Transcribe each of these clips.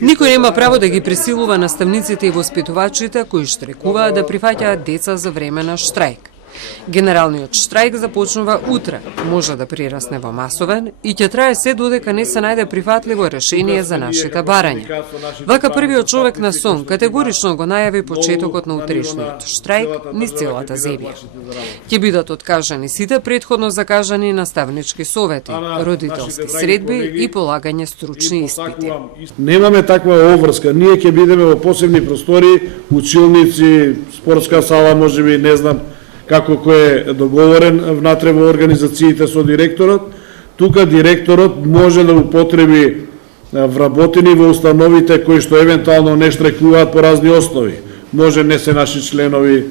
Никој нема право да ги присилува наставниците и воспитувачите кои штрекуваат да прифаќаат деца за време на штрајк. Генералниот штрајк започнува утре, може да прирасне во масовен и ќе трае се додека не се најде прифатливо решение за нашите барања. Вака првиот човек на СОН категорично го најави почетокот на утрешниот штрајк низ целата земја. Ќе бидат откажани сите претходно закажани наставнички совети, родителски средби и полагање стручни испити. Немаме таква обврска. Ние ќе бидеме во посебни простори, училници, спортска сала, можеби, не знам како кој е договорен внатре во организациите со директорот. Тука директорот може да употреби вработени во установите кои што евентуално не штрекуваат по разни основи. Може не се наши членови,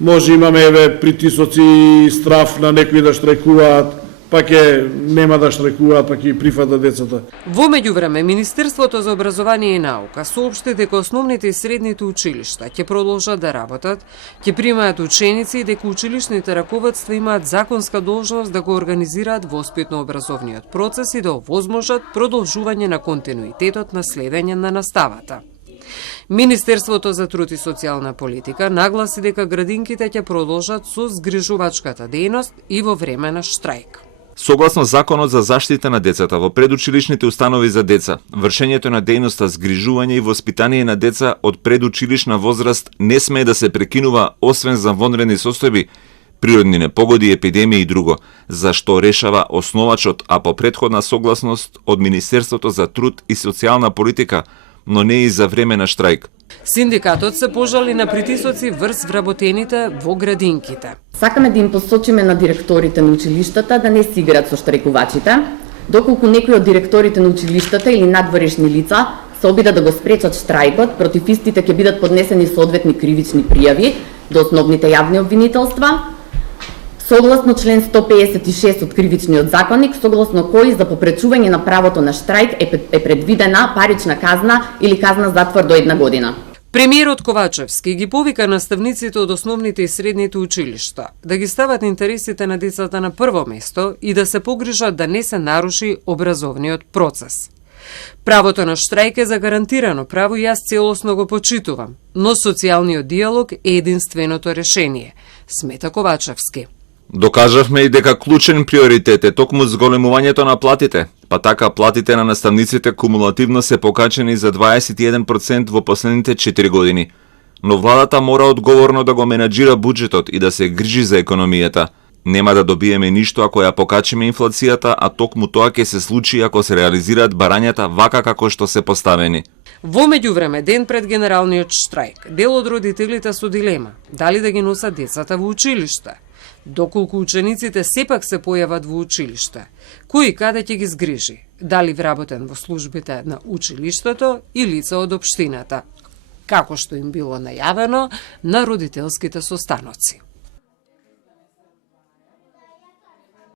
може имаме притисоци и страф на некои да штрекуваат, па ќе нема да штрекуваат, па ќе прифатат децата. Во меѓувреме, Министерството за образование и наука соопшти дека основните и средните училишта ќе продолжат да работат, ќе примаат ученици и дека училишните раководства имаат законска должност да го организираат воспитно-образовниот процес и да овозможат продолжување на континуитетот на следење на наставата. Министерството за труд и социјална политика нагласи дека градинките ќе продолжат со згрижувачката дејност и во време на штрајк. Согласно Законот за заштита на децата во предучилишните установи за деца, вршењето на дејноста згрижување и воспитание на деца од предучилишна возраст не смее да се прекинува освен за вонредни состојби, природни непогоди, епидемии и друго, за што решава основачот, а по претходна согласност од Министерството за труд и социјална политика, но не и за време на штрајк. Синдикатот се пожали на притисоци врз вработените во градинките. Сакаме да им посочиме на директорите на училиштата да не си играат со штрекувачите, доколку некои од директорите на училиштата или надворешни лица се обидат да го спречат штрајкот, против истите ќе бидат поднесени соодветни кривични пријави до основните јавни обвинителства, согласно член 156 од Кривичниот законник, согласно кој за попречување на правото на штрајк е предвидена парична казна или казна затвор до 1 година. Премиерот Ковачевски ги повика наставниците од основните и средните училишта да ги стават интересите на децата на прво место и да се погрижат да не се наруши образовниот процес. Правото на штрајк е загарантирано право и јас целосно го почитувам, но социјалниот диалог е единственото решение, смета Ковачевски. Докажавме и дека клучен приоритет е токму зголемувањето на платите, па така платите на наставниците кумулативно се покачени за 21% во последните 4 години. Но владата мора одговорно да го менаџира буџетот и да се грижи за економијата. Нема да добиеме ништо ако ја покачиме инфлацијата, а токму тоа ќе се случи ако се реализираат барањата вака како што се поставени. Во меѓувреме, ден пред генералниот штрајк, дел од родителите со дилема дали да ги носат децата во училиште. Доколку учениците сепак се појават во училиште, кој и каде ќе ги згрижи? Дали вработен во службите на училиштето и лица од општината, како што им било најавено на родителските состаноци.